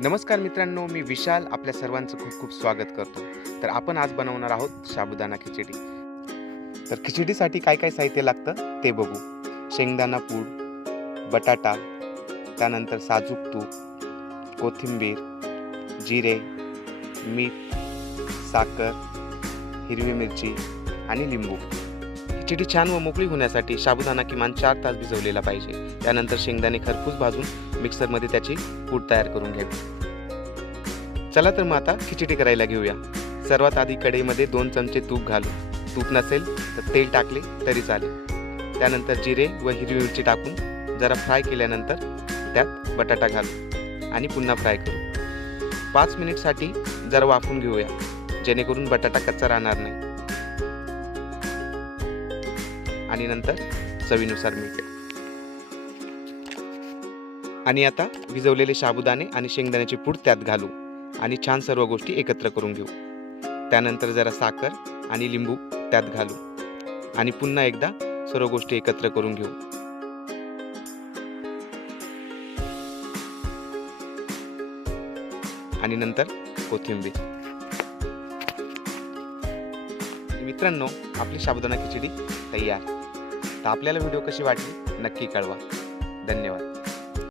नमस्कार मित्रांनो, मी विशाल आपल्या सर्वांचं खूप खूप स्वागत करतो. तर आपण आज बनवणार आहोत साबुदाणा खिचडी. तर खिचडीसाठी काय काय साहित्य लागतं ते बघू. शेंगदाणा पूड, बटाटा, त्यानंतर साजूक तूप, कोथिंबीर, जिरे, मीठ, साखर, हिरवी मिरची आणि लिंबू. खिचडी छान व मोकळी होण्यासाठी साबुदाणा किमान 4 तास भिजवलेला पाहिजे. त्यानंतर शेंगदाणे खरपूस भाजून मिक्सरमध्ये त्याची पूड तयार करून घ्यावी. चला तर मग आता खिचडी करायला घेऊया. सर्वात आधी कढईमध्ये 2 चमचे तूप घालू. तूप नसेल तर तेल टाकले तरी चालेल. त्यानंतर जिरे व हिरवी मिरची टाकून जरा फ्राय केल्यानंतर त्यात बटाटा घालू आणि पुन्हा फ्राय करू. 5 मिनिटसाठी जरा वाफवून घेऊया, जेणेकरून बटाटा कच्चा राहणार नाही. आणि नंतर चवीनुसार मीठ. आणि आता भिजवलेले साबुदाणे आणि शेंगदाण्याची पूड त्यात घालू आणि छान सर्व गोष्टी एकत्र करून घेऊ. त्यानंतर जरा साखर आणि लिंबू त्यात घालू आणि पुन्हा एकदा सर्व गोष्टी एकत्र करून घेऊ. आणि नंतर कोथिंबीर. मित्रांनो, आपली साबुदाणा खिचडी तयार. तर आपल्याला व्हिडिओ कशी वाटली नक्की कळवा. धन्यवाद.